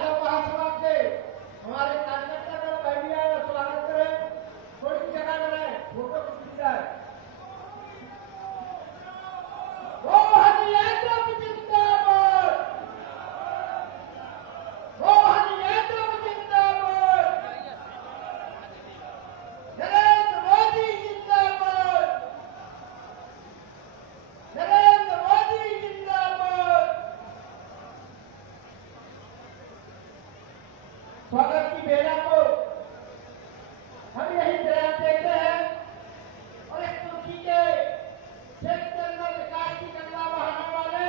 यादव महासभा के हमारे कार्यकर्ता का पहली आए और स्वागत करें। थोड़ी सी जगह बनाए, फोटो खींच जाए। मोहन यादव जिंदाबाद, मोहन यादव जिंदाबाद, नरेंद्र मोदी जिंदाबाद, नरेंद्र मोदी जिंदाबाद। स्वागत की बेला को हम यही जवाब देते हैं और एक तुर्की के क्षेत्र में विकास की गंगा बहाने वाले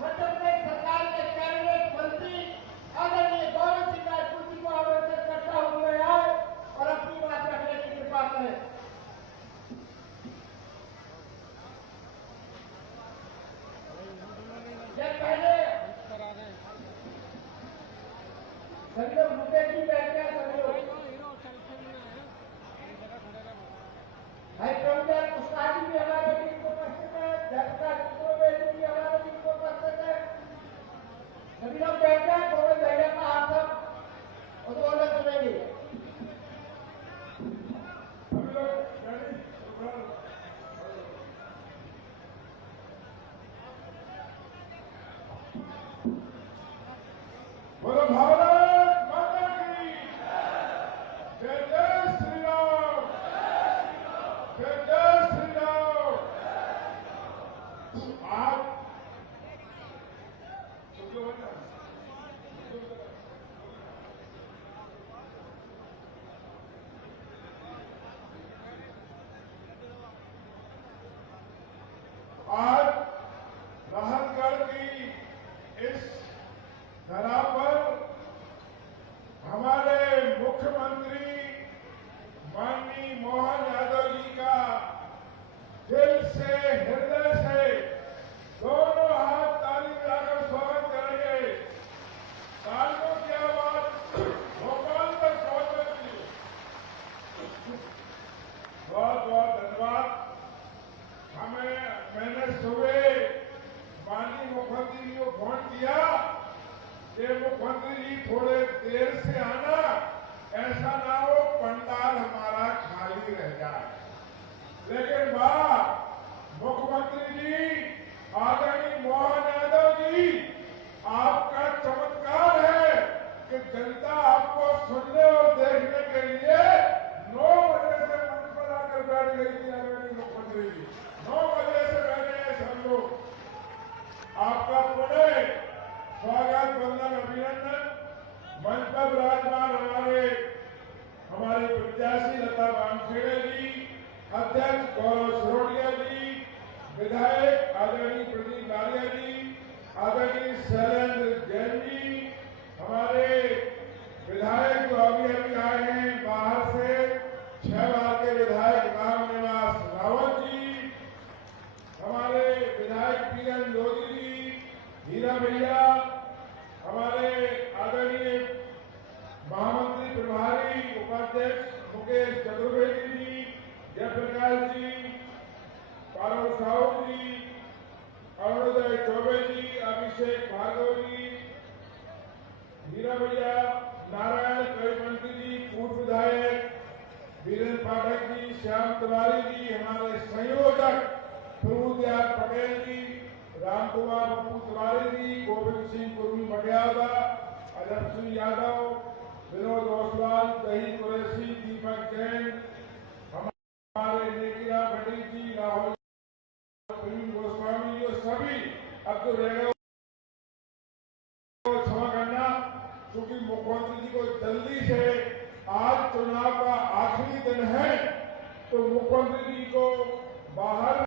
मध्य प्रदेश सरकार के कैबिनेट मंत्री आदरणीय गौरव सिंह राजपूत जी को आमंत्रित करता हूं मैं आए और अपनी बात रखने की कृपा करें। जब पहले सभी लोग रुके की बैठ गया, सभी लोग हाईकमांडर कुशवाहा भी हमारे टीम को उपस्थित है, जयप्रकाश चतुर्वेदी भी हमारे टीम को उपस्थित है। सभी लोग बैठ गए, गोविंद भैया का हाथ सब उद्बोधन सुनेंगे। बोलो भारत माता की जय, जय श्री राम, जय जय श्री राम। आज नाहरगढ़ की इस धरा पर हमारे मुख्यमंत्री माननीय मोहन यादव जी का दिल से, हृदय से दोनों हाथ ताली मिलाकर स्वागत करेंगे। तालियों की आवाज भोपाल तक पहुंचने के लिए बहुत बहुत धन्यवाद। मैंने सुबह माननीय मुख्यमंत्री जी को फोन किया कि मुख्यमंत्री जी थोड़े देर से आना, ऐसा ना हो पंडाल हमारा खाली रह जाए। लेकिन वाह मुख्यमंत्री जी आदरणीय मोहन यादव जी, आपका चमत्कार है कि जनता आपको सुनने और देखने के लिए 9 बजे से मंच पर आकर बैठ गई थी। आदरणीय मुख्यमंत्री जी 9 बजे से बैठे हैं सब लोग। आपका पुनः स्वागत, वंदन, अभिनंदन। मंच पर विराजमान हमारे प्रत्याशी लता वानखेड़े जी, अध्यक्ष गौरव सिरोडिया जी, विधायक आदरणीय प्रदीप बालिया जी, आदरणीय शैलेंद्र जैन जी, हमारे विधायक जो अभी आए हैं बाहर से, 6 बार के विधायक राम निवास रावत जी, हमारे विधायक पीएन लोधी जी, हीरा भैया, हमारे आदरणीय महामंत्री प्रभारी उपाध्यक्ष मुकेश चतुर्वेदी जी, जयप्रकाश जी, पारव साहू जी, अरुणोदय चौबे जी, अभिषेक भार्गव जी, हीरा भैया, नारायण कविमंत्री जी, पूर्व विधायक वीरेंद्र पाठक जी, श्याम तिवारी जी, हमारे संयोजक प्रभुदयाल पटेल जी, रामकुमार पप्पू तिवारी जी, गोविंद सिंह कुर्मी मटियाला, अजब सिंह यादव, विनोद ओसवाल, दही कुरैशी, दीपक जैन, हमारे नेकीराम भट्टी जी, राहुल गोस्वामी जी, सभी अब तो रह गए क्षमा करना, क्योंकि मुख्यमंत्री जी को जल्दी से आज चुनाव का आखिरी दिन है तो मुख्यमंत्री जी को बाहर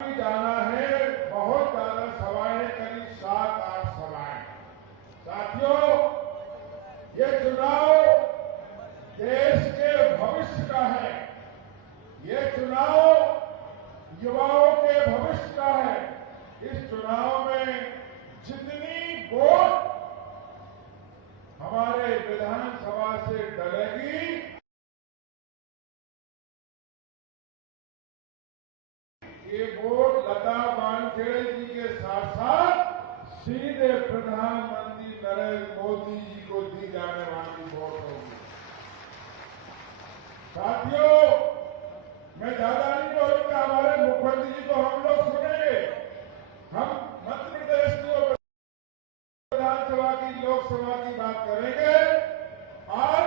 जाना है। बहुत ज्यादा सभाएं, करीब 7-8 सभाएं। साथियों, ये चुनाव देश के भविष्य का है, ये चुनाव युवाओं के भविष्य का है। इस चुनाव में जितनी वोट हमारे विधानसभा से डलेगी, ये वोट लता सीधे प्रधानमंत्री नरेंद्र मोदी जी को दी जाने वाली वोट होगी। साथियों, मैं ज्यादा नहीं बोलूंगा, हमारे मुख्यमंत्री जी को हम लोग सुनेंगे। हम मध्य प्रदेश की विधानसभा की, लोकसभा की बात करेंगे। आज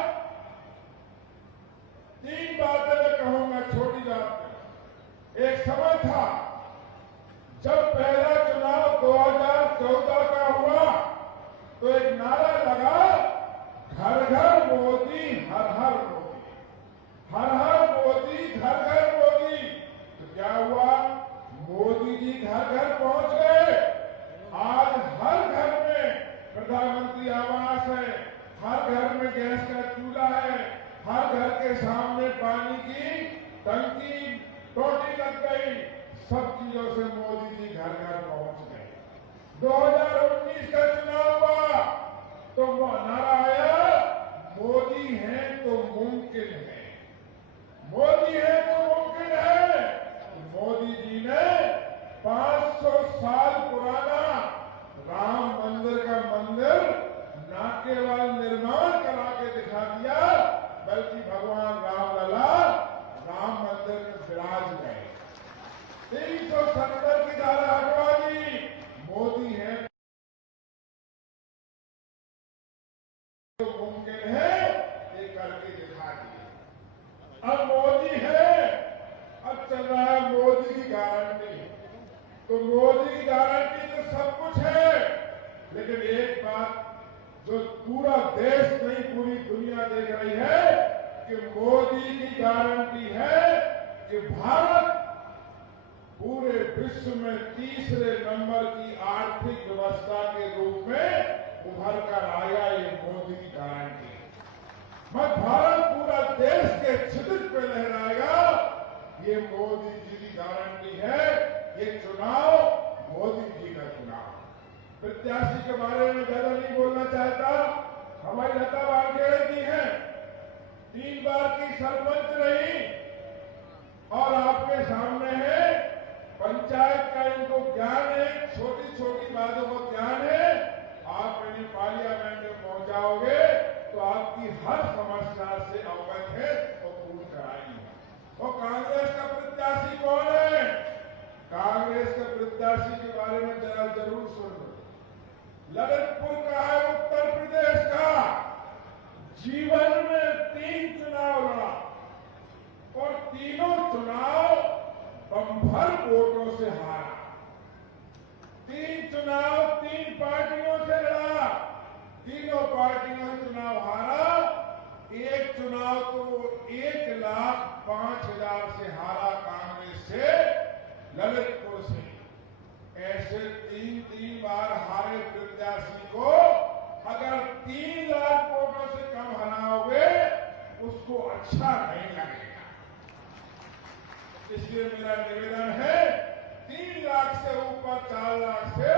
3 बातें मैं कहूंगा, छोटी बात में। एक समय था जब पहला चुनाव 2014 का हुआ तो एक नारा लगा, घर घर मोदी, हर हर मोदी, हर हर मोदी, घर घर मोदी। तो क्या हुआ? मोदी जी घर घर पहुंच गए। आज हर घर में प्रधानमंत्री आवास है, हर घर में गैस का चूल्हा है, हर घर के सामने पानी की टंकी, टोटी लग गई। सब चीजों से मोदी जी घर घर पहुंच गए। 2019 का चुनाव हुआ तो नारा आया, मोदी है तो मुमकिन है, मोदी है तो मुमकिन है। तो मोदी जी ने 500 साल पुराना राम मंदिर का मंदिर न केवल निर्माण करा के दिखा दिया, बल्कि भगवान रामलला राम मंदिर में विराज गए। 370 की धारा हटवा दी। मोदी है तो मुमकिन है, ये करके दिखा दिया। अब मोदी है, अब चल रहा है मोदी की गारंटी। तो मोदी की गारंटी तो सब कुछ है, लेकिन एक बात जो पूरा देश नहीं, पूरी दुनिया देख रही है कि मोदी की गारंटी है कि भारत पूरे विश्व में तीसरे नंबर की आर्थिक व्यवस्था के रूप में उभर कर आया। ये मोदी की गारंटी है। मत भारत पूरा देश के क्षितिज पे लहराएगा, ये मोदी जी की गारंटी है। ये चुनाव मोदी जी का चुनाव। प्रत्याशी के बारे में ज्यादा नहीं बोलना चाहता। हमारी लता वानखेड़े जी हैं, 3 बार की सरपंच रही और आपके सामने है। पंचायत का इनको ज्ञान है, छोटी छोटी बातों का ज्ञान है। आप इन्हें पार्लियामेंट में पहुंचाओगे तो आपकी हर समस्या से अवगत है और पूर्ण कराएंगे। और कांग्रेस का प्रत्याशी कौन है? कांग्रेस के प्रत्याशी के बारे में जरा जरूर सुन लो। ललितपुर का है, उत्तर प्रदेश का। जीवन में 3 चुनाव लड़ा और तीनों चुनाव बम्पर वोटों से हारा। 3 चुनाव 3 पार्टियों से लड़ा, तीनों पार्टियों ने चुनाव हारा। एक चुनाव तो 1,05,000 से हारा कांग्रेस से, ललितपुर से। ऐसे 3 बार हारे प्रत्याशी को अगर 3 लाख वोटों से कम हराओगे, उसको अच्छा नहीं लगेगा। इसलिए मेरा निवेदन है, 3 लाख से ऊपर 4 लाख से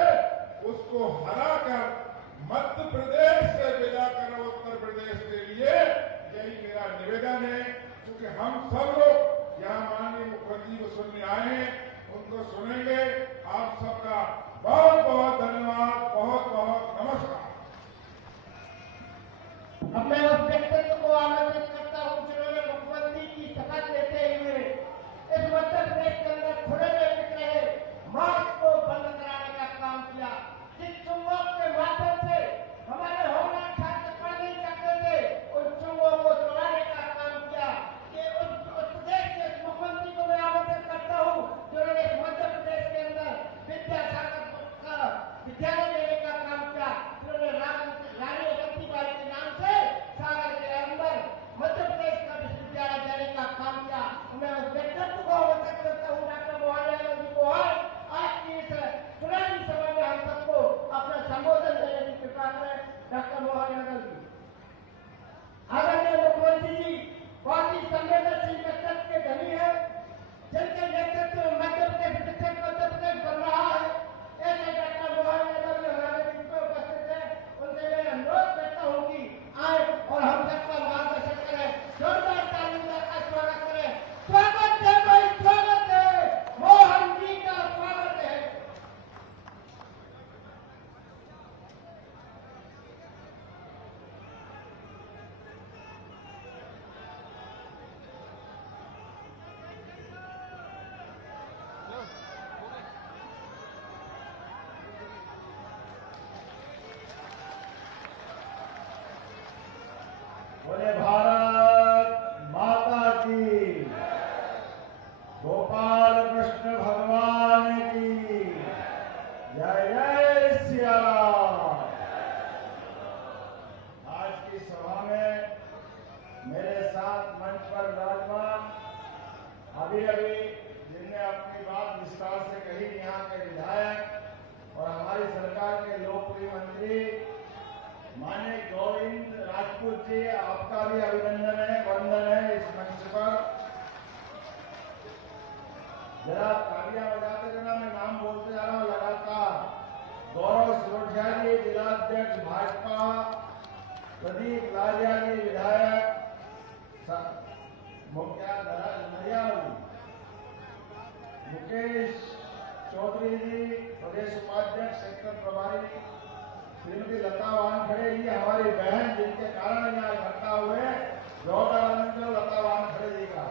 उसको हराकर मध्य प्रदेश से विदा करो उत्तर प्रदेश के लिए। यही मेरा निवेदन है। क्योंकि हम सब लोग यहाँ माननीय मुखर्जी को सुनने आए हैं, उनको सुनेंगे। आप सबका बहुत बहुत धन्यवाद, बहुत बहुत नमस्कार। अब मैं उस व्यक्तित्व को आमंत्रित करता हूं जिन्होंने मुख्यमंत्री की शपथ लेते हुए इस मध्य प्रदेश के अंदर खुले में बिक रहे मास्क को बंद करा भी अभिनंदन है, वंदन है इस मंच पर। जरा तालियां बजाते रहना, मैं नाम बोलते जा रहा हूं लगातार। गौरव सिरोठिया जी जिलाध्यक्ष भाजपा, प्रदीप लालिया जी विधायक मरियावली, मुकेश चौधरी जी प्रदेश उपाध्यक्ष सेक्टर प्रभारी, श्रीमती लता वानखड़े जी हमारी बहन जिनके कारण यहाँ इकट्ठा हुए, जोरदार लता वानखड़े जी का।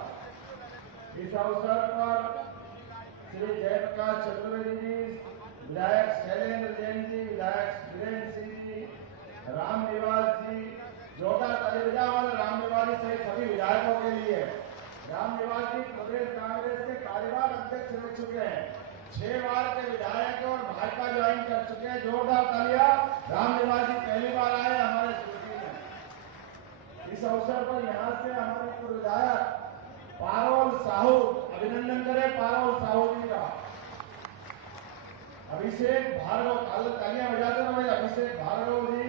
इस अवसर पर श्री जयप्रकाश चतुर्वेदी जी, विधायक शैलेंद्र जैन जी, विधायक वीरेंद्र सिंह जी, राम निवास जी, जोरदार ताली बजाओ राम निवास सहित सभी विधायकों के लिए। राम निवास जी प्रदेश कांग्रेस के कार्यवाहक अध्यक्ष रह चुके हैं, 6 बार के विधायक और भाजपा ज्वाइन कर चुके हैं। जोरदार तालियां, राम निवास जी पहली बार आए हमारे स्मृति में। इस अवसर पर यहाँ से हमारे पूर्व विधायक पारोल साहू, अभिनंदन करें पारोल साहू जी का। अभिषेक भार्गव, तालियां बजाते रहो। अभिषेक भार्गव जी,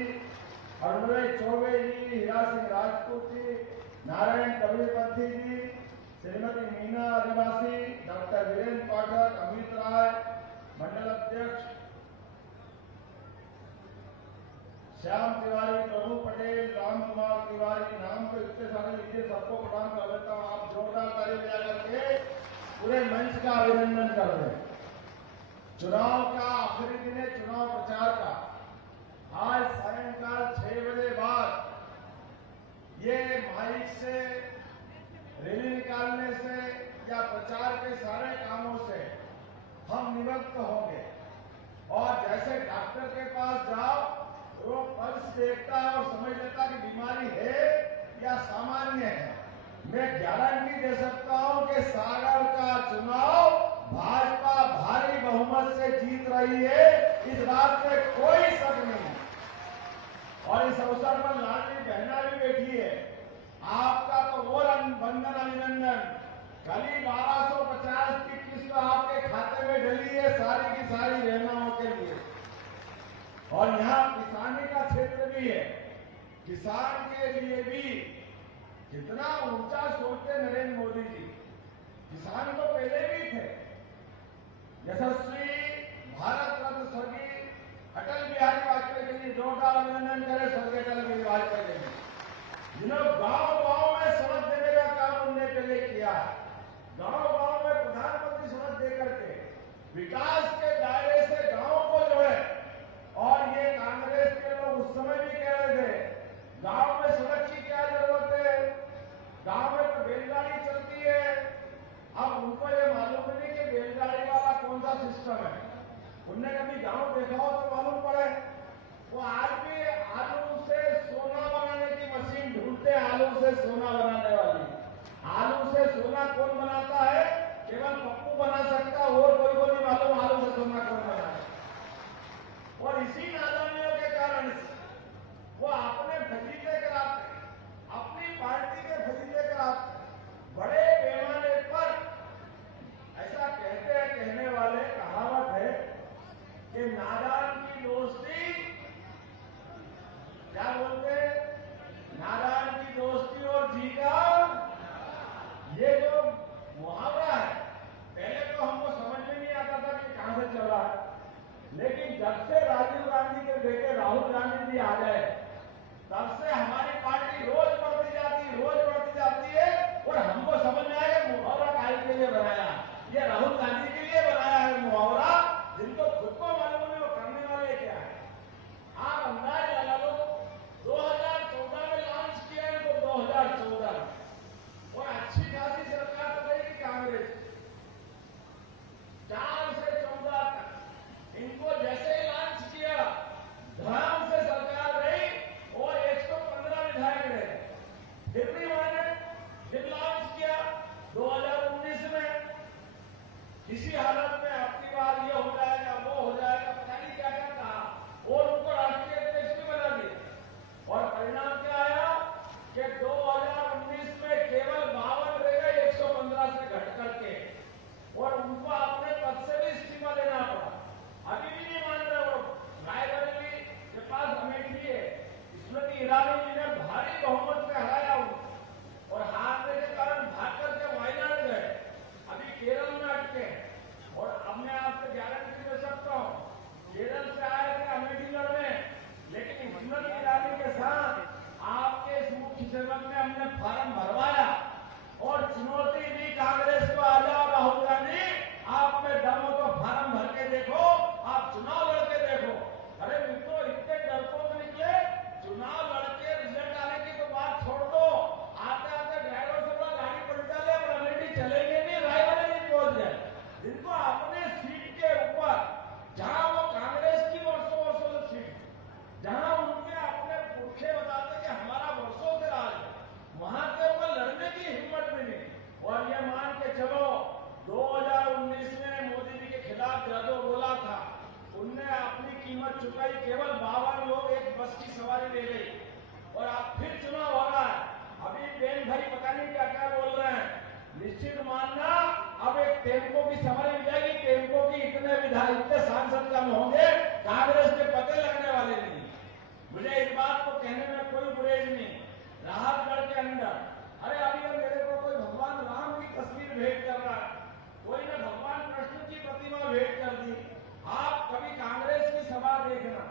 अरुणय चौबे जी, हीरा सिंह राजपूत जी, नारायण कबीरपंथी जी, श्रीमती मीना आदिवासी, डॉक्टर वीरेंद्र पाठक, अमित राय, मंडल अध्यक्ष श्याम तिवारी, प्रभु पटेल, राम कुमार तिवारी, नाम तो इतने सारे लिखे सबको प्रदान कर देता हूँ। आप जोरदार ताली बजा करके पूरे मंच का अभिनंदन कर दें। चुनाव का आखिरी दिन है, चुनाव प्रचार का। आज सायंकाल 6 बजे बाद ये माइक से रैली निकालने से या प्रचार के सारे कामों से हम निवृत्त होंगे। और जैसे डॉक्टर के पास जाओ, वो पल्स देखता है और समझ लेता कि बीमारी है या सामान्य है। मैं गारंटी दे सकता हूं कि सागर का चुनाव भाजपा भारी बहुमत से जीत रही है, इस बात में कोई शक नहीं। और इस अवसर पर लाडली बहना भी बैठी है, आपका तो वो वंदन अभिनंदन। कल ही 1250 की किस्त आपके खाते में डली है, सारी की सारी बहनाओं के लिए। और यहाँ किसानी का क्षेत्र भी है, किसान के लिए भी कितना ऊंचा सोचते नरेंद्र मोदी जी। किसान तो पहले भी थे। यशस्वी भारत रत्न स्वर्गीय अटल बिहारी वाजपेयी के लिए जोरदार अभिनंदन करें। स्वर्गीय अटल बिहारी वाजपेयी के लिए, जिन्होंने गांव-गांव में सड़क देने का काम उन्होंने पहले किया है। गांव-गांव में प्रधानमंत्री सड़क देकर के विकास के दायरे से गांव को जोड़े। और ये कांग्रेस के लोग उस समय भी कह रहे थे, गांव में सड़क की क्या जरूरत है, गांव में तो बैलगाड़ी चलती है। अब उनको ये मालूम नहीं कि बैलगाड़ी वाला कौन सा सिस्टम है। उनने कभी गांव देखा हो तो मालूम पड़े। वो आज भी आलू से सोना बनाने की मशीन ढूंढते, आलू से सोना बनाने वाली। आलू से सोना कौन बनाता है? केवल पप्पू बना सकता, और कोई को नहीं मालूम आलू से सोना कौन बनाता है। और इसी नादानियों के कारण वो अपने फजीले कराते, अपनी पार्टी के फजीले कराते, बड़े पैमाने पर ऐसा कहते हैं, कहने वाले कहावत है कि नादान की दोस्ती, क्या बोलते हैं, नादान की दोस्ती और जी का, ये जो मुहावरा है, पहले तो हमको समझ में नहीं आता था कि कहां से चला है। लेकिन जब से राजीव गांधी के बेटे राहुल गांधी जी आ गए, तब से हमारी पार्टी रोज बढ़ती जाती है। और हमको समझ में आया मुहावरा काहे के लिए बनाया। ये राहुल गांधी के लिए बनाया है मुहावरा, जिनको खुद को मालूम नहीं वो करने वाले क्या है। आप अंदाज लगा लो, 2014 में लॉन्च किया है तो 2014 और अच्छी खासी सरकार तो रहेगी कांग्रेस। 4 से 14 तक इनको जैसे ही लॉन्च किया, धर्म से सरकार रही और 115 पार्षद कम होंगे, कांग्रेस के पते लगने वाले नहीं। मुझे इस बात को कहने में कोई गुरेज नहीं। राहतगढ़ के अंदर अरे अभी मेरे को कोई भगवान राम की तस्वीर भेंट कर रहा है, कोई ने भगवान कृष्ण की प्रतिमा भेंट कर दी। आप कभी कांग्रेस की सभा देखना,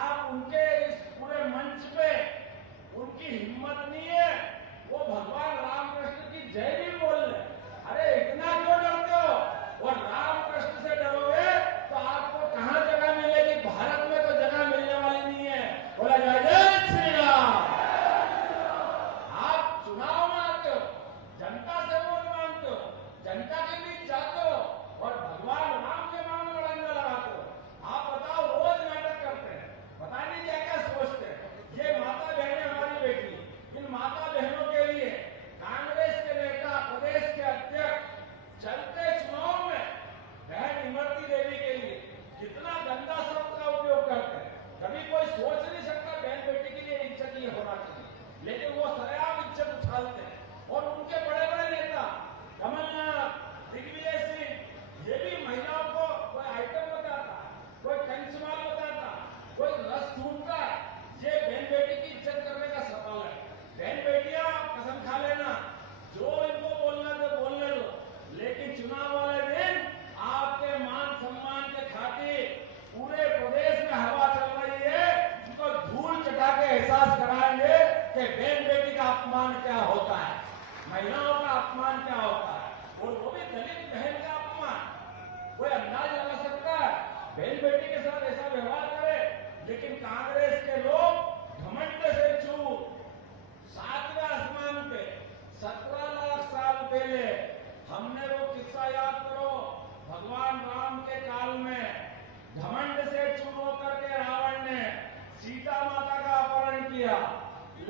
आप उनके इस पूरे मंच पे उनकी हिम्मत नहीं है वो भगवान रामकृष्ण की जय भी बोल रहे। अरे इतना क्यों डरते हो? और रामकृष्ण से डरोगे तो आपको कहां जगह मिलेगी? भारत में तो जगह मिलने वाली नहीं है। बोला जय जय श्री राम। आप चुनाव में आते हो, जनता से वोट मांगते हो, जनता के बीच जाते हो और भगवान राम के नाम में रंगा लगाते हो। आप बताओ, रोज नाटक करते हैं, पता नहीं क्या क्या सोचते हैं। ये माता बहनें हमारी बेटी, इन माता बहनों के लिए कांग्रेस के नेता, प्रदेश के अध्यक्ष चलते चुनाव में बहन इमरती देवी के लिए कितना गंदा शब्द का उपयोग करते हैं। कभी कोई सोच नहीं सकता बहन बेटी के लिए इज्जत ये होना चाहिए, लेकिन वो सरेआम इज्जत उछालते हैं। और उनके बड़े बड़े नेता कमलनाथ, दिग्विजय सिंह, ये भी महिलाओं को कोई आइटम बताता, कोई कंचमाल बताता, कोई रस ढूंढता। ये बहन बेटी की इज्जत करने का सवाल है। बहन बेटियां कसम खा लेना, जो इनको बोलना तो बोलने दो, लेकिन चुनाव वाले दिन आपके मान सम्मान के खातिर पूरे प्रदेश में हवा चल रही है, उनको धूल चटा के एहसास कराएंगे कि बहन बेटी का अपमान क्या होता है, महिलाओं का अपमान क्या होता है, और वो भी दलित बहन का अपमान। कोई अंदाज लगा सकता है? बहन बेटी के साथ ऐसा व्यवहार करे। लेकिन कांग्रेस के लोग घमंड से चूर, सातवें आसमान पे 17 लाख साल पहले हमने वो किस्सा याद करो, भगवान राम के काल में घमंड से चूर होकर के रावण ने सीता माता का अपहरण किया।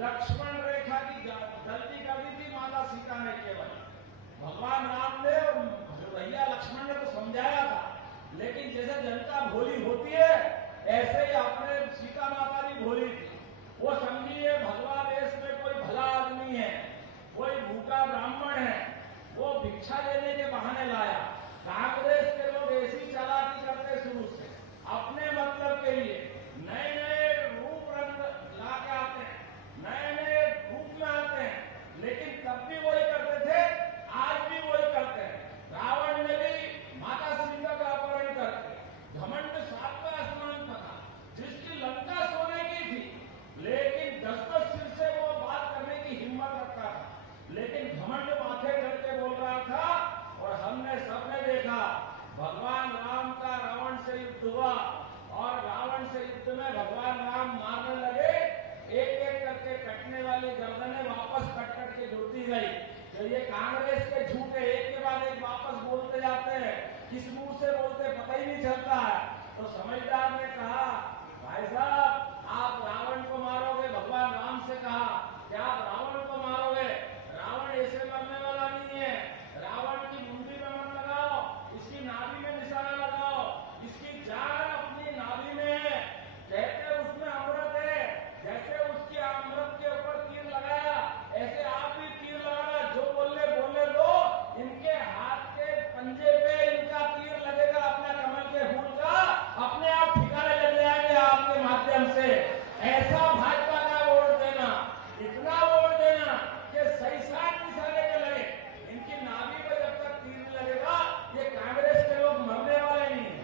लक्ष्मण रेखा की गलती कर दी थी माता सीता ने केवल। भगवान राम ने और भैया लक्ष्मण ने तो समझाया था, लेकिन जैसे जनता भोली होती है ऐसे ही अपने सीता माता भी भोली थी। वो समझिए भगवा देश में कोई भला आदमी है, कोई भूखा ब्राह्मण है, वो भिक्षा लेने के बहाने लाया। कांग्रेस के लोग ऐसी चालाकी करते शुरू से, अपने मतलब के लिए नए नए रूप रंग ला के आते हैं, नए नए रूप में आते हैं, लेकिन तब भी वही करते थे, आज भी वही करते हैं। रावण ने भी माता सीता का अपहरण करके घमंड 7वें आसमान पर था, जिसकी लंका सोने की थी, लेकिन 10 सिर से वो बात करने की हिम्मत रखता था, लेकिन घमंड माथे करके बोल रहा था। और हमने सबने देखा भगवान राम का रावण से युद्ध हुआ और रावण से युद्ध में भगवान राम मारने लगे, एक एक करके कटने वाली गर्दनें वापस कट कट के जुड़ती गई। तो ये कांग्रेस के झूठे एक के बाद एक वापस बोलते जाते हैं, किस मुंह से बोलते पता ही नहीं चलता है। तो समझदार ने कहा, भाई साहब आप रावण को मारोगे, भगवान राम से कहा कि आप रावण को मारोगे, रावण ऐसे मरने वाला नहीं है, रावण की मुंडी में मत लगाओ, इसकी नाभि में निशाना लगाओ, इसकी जान अपनी नाभि में है, कहते उसमें अमृत है, जैसे उसकी अमृत के ऊपर तीर लगाया ऐसे आप भी तीर लगाना, जो बोलने बोलने दो, इनके हाथ के पंजे पे इनका तीर लगेगा, अपने कमल के फूल का अपने आप ठिकाने लग जाएंगे आपके माध्यम से। ऐसा भाजपा का वोट देना, इतना वोट देना कि सही साथ निशाने के लगे, इनकी नाभि पे जब तक तीर नहीं लगेगा ये कांग्रेस के लोग मरने वाले नहीं है।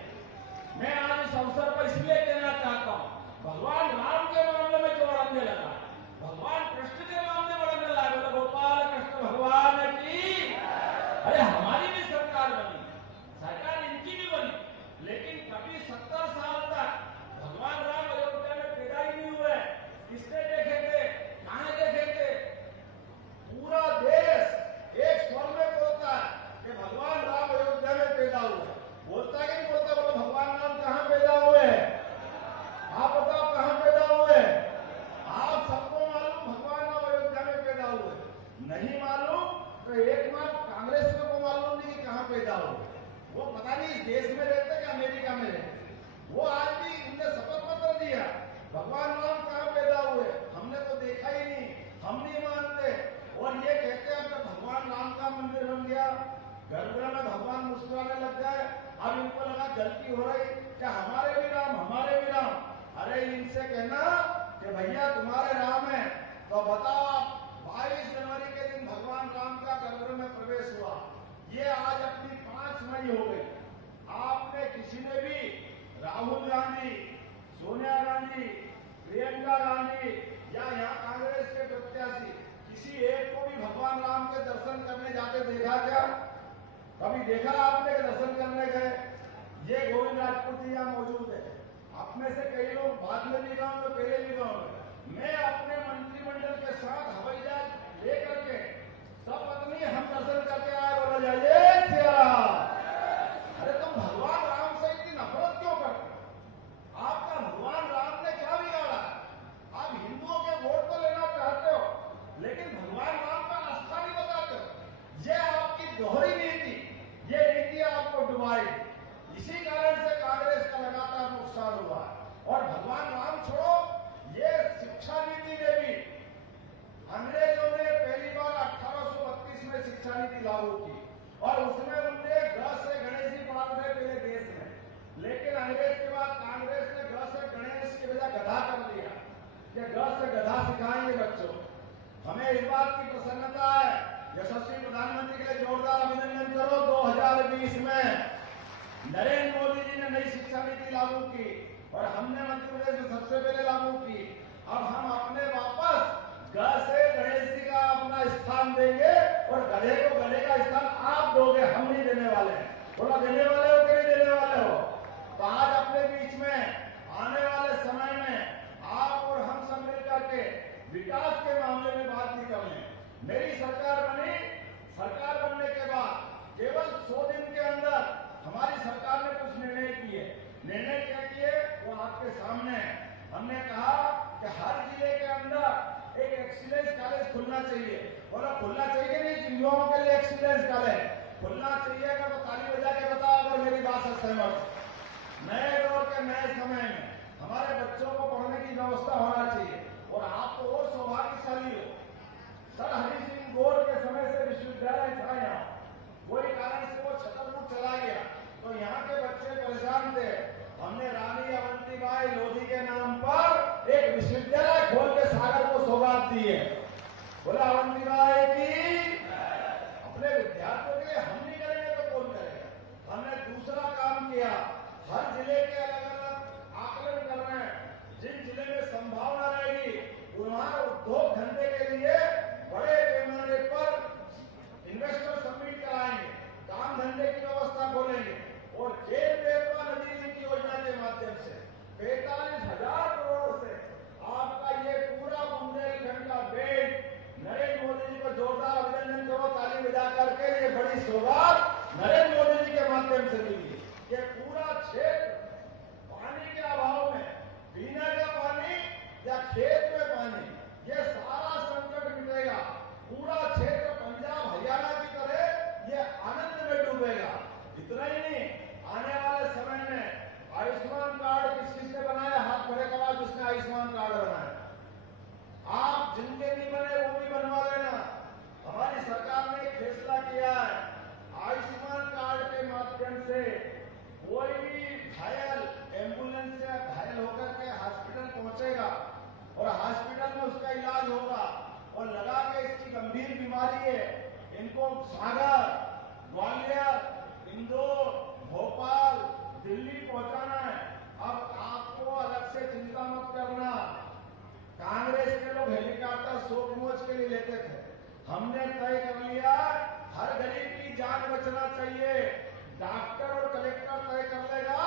मैं आज इस अवसर पर इसलिए कहना चाहता हूँ, भगवान राम के मामले में जो रंगे लगा, भगवान कृष्ण के मामले में रंगे लगा, बोले गोपाल कृष्ण भगवान की। अरे हमारी भी सरकार बनी, सरकार इनकी भी बनी, लेकिन कभी 70 साल तक भगवान राम अयोध्या में पैदा ही नहीं हुए। किसने देखे थे? कहां देखे थे? पूरा देश एक स्वर में बोलता है कि भगवान राम अयोध्या में पैदा हुए। बोलता कि नहीं बोलता? बोलो भगवान राम कहां पैदा हुए? आप बताओ कहां कि हमारे भी राम, हमारे भी राम। अरे इनसे कहना कि भैया तुम्हारे राम है तो बताओ, 22 जनवरी के दिन भगवान राम का गर्भ में प्रवेश हुआ, ये आज अपनी 5 मई हो गई। आपने किसी ने भी राहुल गांधी, सोनिया गांधी, प्रियंका गांधी या यहाँ कांग्रेस के प्रत्याशी किसी एक को भी भगवान राम के दर्शन करने जाते देखा क्या? कभी देखा आपने कि दर्शन करने गए? ये गोविंद राजपूत जी यहाँ मौजूद है। आप में से कई लोग बाद में भी गाँव में, पहले भी गाँव में। मैं अपने मंत्रिमंडल के साथ हवाई जहाज लेकर के सब पत्नी हम दर्शन करके आए, बोला जाइए तेरा। अरे तुम भगवान राम से इतनी नफरत क्यों करते? आपका भगवान राम ने क्या बिगाड़ा? आप हिंदुओं के वोट तो लेना चाहते हो, लेकिन भगवान राम का रास्ता नहीं बताते हो। ये आपकी दोहरी नीति, ये नीति आपको डुबाई। इसी कारण से कांग्रेस का लगातार नुकसान हुआ। और भगवान राम छोड़ो, ये शिक्षा नीति में भी अंग्रेजों ने पहली बार 1832 में शिक्षा नीति लागू की और उसमें उन्होंने ग से गणेश जी पाल रहे पहले देश में, लेकिन अंग्रेज के बाद कांग्रेस ने ग से गणेश की बजाय गधा कर दिया कि ग से गधा सिखाएंगे बच्चों। हमें इस बात की प्रसन्नता है, यशस्वी प्रधानमंत्री के लिए जोरदार अभिनंदन करो। 2020 में नरेंद्र मोदी जी ने नई शिक्षा नीति लागू की और हमने मध्य प्रदेश में सबसे पहले लागू की। अब हम अपने वापस ग से गणेश जी का अपना स्थान देंगे और गधे को गधे का स्थान आप दोगे, हम नहीं देने वाले हैं। बोला देने वाले हो कि नहीं देने वाले हो? तो आज अपने बीच में आने वाले समय में आप और हम सब मिलकर के विकास के मामले में बात नहीं कर लें। मेरी सरकार बनी, सरकार बनने के बाद केवल 100 दिन के अंदर हमारी सरकार ने कुछ निर्णय किए। निर्णय क्या किए वो आपके सामने है। हमने कहा कि हर जिले के अंदर एक एक्सीलेंस कॉलेज खुलना चाहिए। बोला खुलना चाहिए नहीं, युवाओं के लिए एक्सीलेंस कॉलेज खुलना चाहिए का तो ताली बजा के बताओ अगर मेरी बात से सहमत। नए दौर के नए समय में हमारे बच्चों को पढ़ने की व्यवस्था होना चाहिए और आप तो और सौभाग्यशाली हो। सर हरि सिंह गौर के समय से विश्वविद्यालय था यहाँ, कोई कारण से वो छतरपुर चला गया तो यहाँ के बच्चे परेशान थे। हमने रानी अवंतीबाई लोधी के नाम पर एक विश्वविद्यालय खोल के सागर को सौगात दी है। बोला अवंतीबाई की अपने विद्यार्थियों के लिए हम नहीं करेंगे तो कौन करेगा? हमने दूसरा काम किया, हर जिले के अलग अलग आकलन कर रहे हैं। जिन जिले में संभावना रहेगी वहां उद्योग धंधे के लिए बड़े पैमाने पर इन्वेस्टर समिट कराएंगे, काम धंधे की व्यवस्था खोलेंगे और जेल बेतवा नदी नीति योजना के माध्यम से 45,000 करोड़ से आपका ये पूरा बुंदेलखंड का बेल्ट, नरेंद्र मोदी जी को जोरदार अभिनंदन करो ताली बजा करके। ये बड़ी सौगात नरेंद्र मोदी जी के माध्यम से मिली। ये पूरा क्षेत्र पानी के अभाव में, पीने का पानी या खेत में पानी, ये सारा संकट मिटेगा। पूरा क्षेत्र पंजाब हरियाणा की तरह ये आनंद में डूबेगा। इतना ही नहीं, आने वाले समय में आयुष्मान कार्ड किस किस ने बनाया? हाथ खड़े करा जिसने आयुष्मान कार्ड बनाया। आप जिनके नहीं बने वो भी बनवा लेना। हमारी सरकार ने एक फैसला किया है, आयुष्मान कार्ड के माध्यम से कोई भी घायल एम्बुलेंस से घायल होकर के हॉस्पिटल पहुंचेगा और हॉस्पिटल में उसका इलाज होगा और लगा के इसकी गंभीर बीमारी है, इनको सागर, ग्वालियर, इंदौर, भोपाल, दिल्ली पहुंचाना है। अब आपको अलग से चिंता मत करना। कांग्रेस के लोग हेलीकॉप्टर शोक मोज के लिए लेते थे, हमने तय कर लिया हर गरीब की जान बचना चाहिए। डॉक्टर और कलेक्टर तय कर लेगा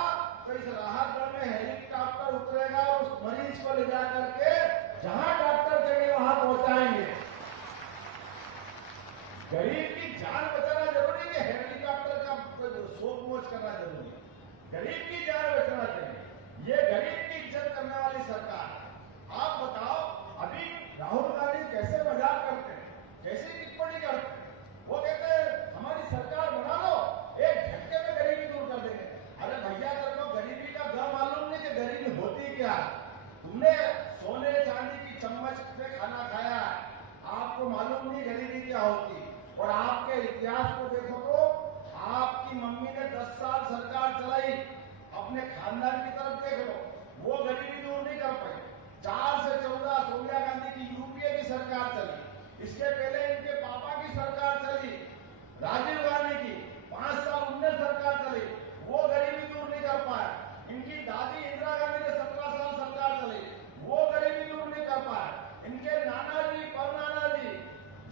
तो इस राहत दल में हेलीकॉप्टर उतरेगा और उस मरीज को ले जा करके जहां डॉक्टर चाहिए वहां पहुंचाएंगे। गरीब की जान बचाना जरूरी है, हेलीकॉप्टर का शोक मोज करना जरूरी है। गरीब की जान बचना चाहिए। ये गरीब की इज्जत करने वाली सरकार। आप बताओ अभी राहुल गांधी कैसे मजाक करते हैं, कैसे टिप्पणी करते हैं? वो कहते हैं हमारी सरकार बना लो, एक झटके में गरीबी दूर कर देंगे। अरे भैया तेरे को गरीबी का ग मालूम नहीं कि गरीबी होती क्या? तुमने सोने चांदी की चम्मच पे खाना खाया है, आपको मालूम नहीं गरीबी क्या होती। और आपके इतिहास को देखो तो आपकी मम्मी ने 10 साल सरकार चलाई, अपने खानदान की तरफ देख लो, वो गरीबी दूर नहीं कर पाए। 4 से 14 सोनिया गांधी की यूपीए की सरकार चली, इसके पहले इनके पापा की सरकार चली राजीव गांधी की, 5 साल उनने सरकार चली, वो गरीबी दूर नहीं कर पाए। इनकी दादी इंदिरा गांधी ने 17 साल सरकार चली, वो गरीबी दूर नहीं कर पाए। इनके नाना जी, परनाना जी,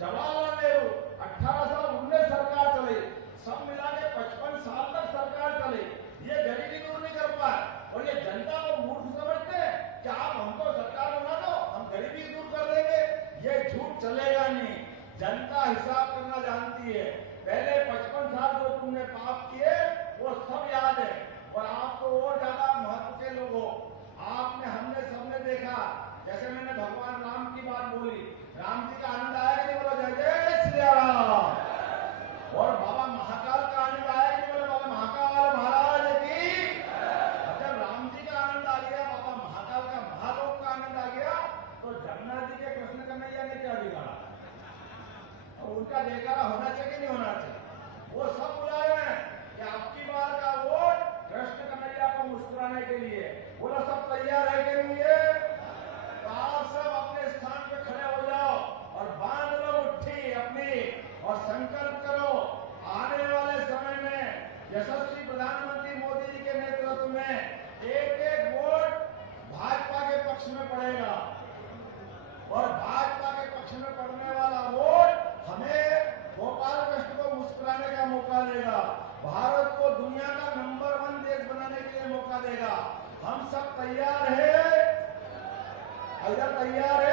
जवाहरलाल नेहरू 18 साल उनने सरकार चली, सब मिला के 55 साल तक सरकार चली, ये गरीबी दूर नहीं कर पाए। और ये जनता को मूर्ख समझते हैं कि आप हमको सरकार बना दो, हम गरीबी दूर कर देंगे, ये झूठ चलेगा नहीं। जनता हिसाब करना जानती है। पहले 55 साल जो तुमने पाप किए वो सब याद है, और आप तो और ज्यादा महत्व के लोग हो। आपने, हमने, सबने देखा, जैसे मैंने भगवान राम की बात बोली, राम जी का आनंद आया कि नहीं? बोलो जय जय श्री राम। और बाबा महाकाल का आनंद आया कि नहीं? बोले बाबा महाकाल महाराज की। जब राम जी का आनंद आ गया, बाबा महाकाल का, महालोक का आनंद आ गया, तो जमुना जी के कृष्ण कन्हैया ने क्या बिगाड़ा? और उनका जयकारा होना चाहिए कि नहीं होना चाहिए? वो सब बुला रहे हैं कि आपकी बार का वोट कृष्ण कन्हैया को मुस्कुराने के लिए। बोला सब तैयार है के लिए? तो आप सब अपने स्थान पे खड़े हो जाओ और बांध लो मुट्ठी अपनी और संकल्प करो, आने वाले समय में यशस्वी प्रधानमंत्री मोदी जी के नेतृत्व में एक वोट भाजपा के पक्ष में पड़ेगा, और भाजपा के पक्ष में पड़ने वाला वोट हमें गोपाल कृष्ण को मुस्कुराने का मौका देगा, भारत को दुनिया का नंबर 1 देश बनाने के लिए मौका देगा। हम सब तैयार हैं? इधर तैयार है?